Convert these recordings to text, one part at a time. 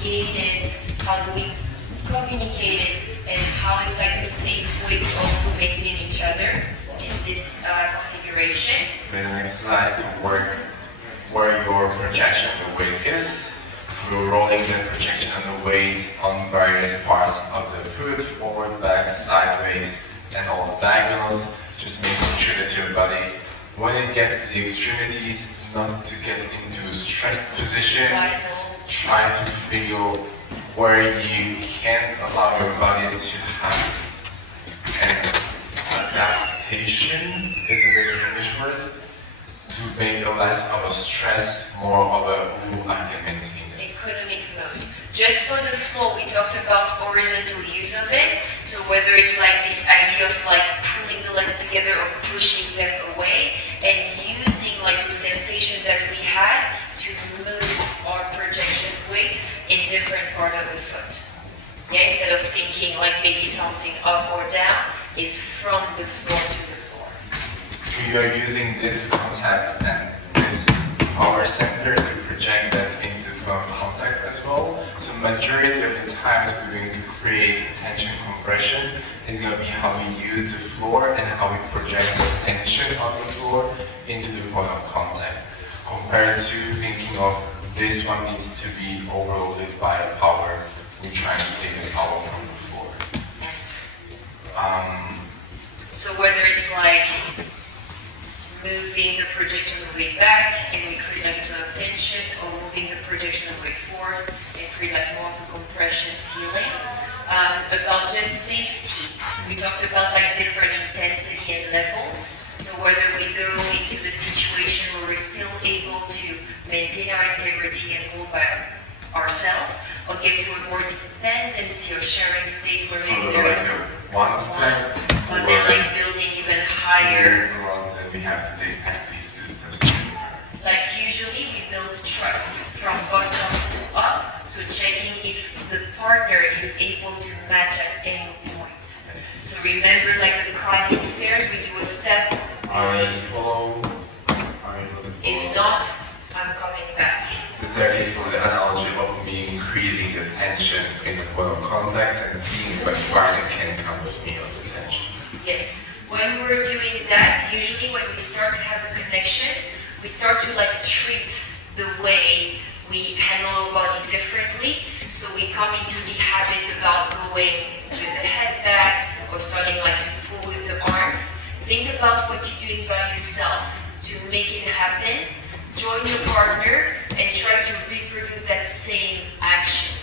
create it, how do we communicate it, and how it's like a safe way to also maintain each other in this configuration. There's an exercise to work where your projection of the weight is. So you're rolling the projection of the weight on various parts of the foot, forward, back, sideways, and all the diagonals. Just making sure that your body, when it gets to the extremities, not to get into a stressed position. Try to feel where you can allow your body to have an adaptation, isn't it an English word? To make a less of a stress, more of a, ooh, I can maintain it. Economic mode. Just for the floor, we talked about horizontal use of it. So whether it's like this idea of like pulling the legs together or pushing them away, and using like the sensation that we had to move our projection weight in different part of the foot. Yeah, instead of thinking like maybe something up or down, is from the floor to the floor. We are using this concept and this power center to project that into contact as well. So majority of the times we're going to create tension compression is going to be how we use the floor and how we project the tension on the floor into the point of contact. Compared to thinking of this one needs to be overloaded by a power, we're trying to take the power from the floor. Yes. So whether it's like moving the projection of the weight back and we create like a sort of tension, or moving the projection of the weight forward and create like more of a compression feeling. About just safety, we talked about like different intensity and levels. So whether we go into the situation where we're still able to maintain our integrity and hold by ourselves, or get to a more dependency or sharing state where maybe there is one step, but then like building even higher. Then we have to take at least 2 steps. Like usually we build trust from bottom to up, so checking if the partner is able to match at any point. Yes. So remember like the climbing stairs, we do a step, we see. If not, I'm coming back. The staircase was the analogy of me increasing the tension in the point of contact and seeing if my partner can come with me on the tension. Yes. When we're doing that, usually when we start to have a connection, we start to like treat the way we handle our body differently. So we come into the habit about going with the head back or starting like to pull with the arms. Think about what you're doing by yourself to make it happen. Join your partner and try to reproduce that same action.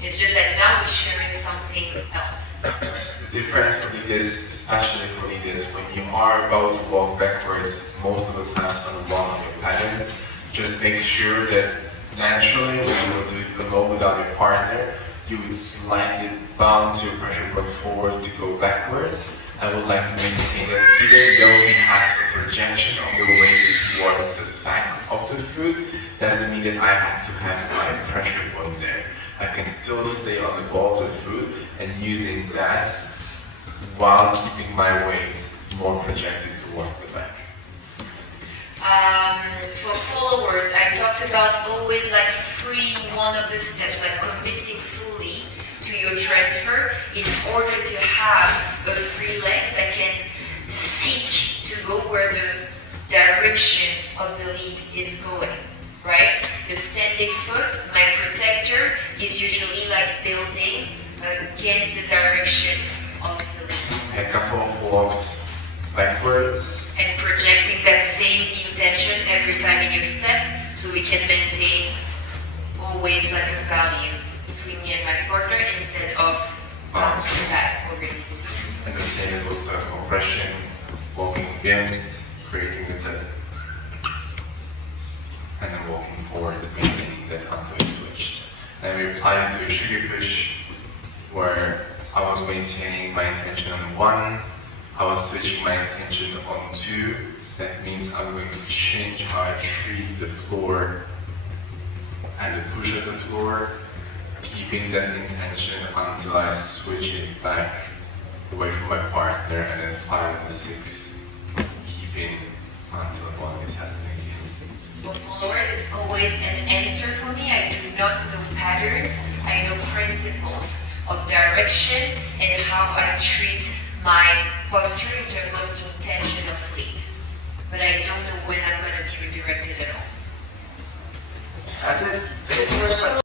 It's just that now we're sharing something else. The difference for me is, especially for me, is when you are about to walk backwards, most of the times on one of your patterns, just make sure that naturally when you will do it alone without your partner, you would slightly bounce your pressure point forward to go backwards. I would like to maintain that even though we have a projection of the weight towards the back of the foot, doesn't mean that I have to have my pressure point there. I can still stay on the ball of the foot and using that while keeping my weight more projected towards the back. For followers, I talked about always like freeing one of the steps, like committing fully to your transfer in order to have a free leg that can seek to go where the direction of the lead is going, right? The standing foot, my protector, is usually like building against the direction of the lead. A couple of walks backwards. And projecting that same intention every time in your step, so we can maintain always like a value between me and my partner instead of bouncing back or releasing. And the same was compression, walking against, creating the dip, and then walking forward to maintaining that until it switched. And we applied it to a sugar push where I was maintaining my intention on 1, I was switching my intention on 2. That means I'm going to change how I treat the floor and the push of the floor, keeping that intention until I switch it back away from my partner, and then 5 and 6, keeping until 1 is happening. For followers, it's always an answer for me. I do not know patterns, I know principles of direction and how I treat my posture in terms of intention of fleet. But I don't know when I'm going to be redirected at all. That's it. We're so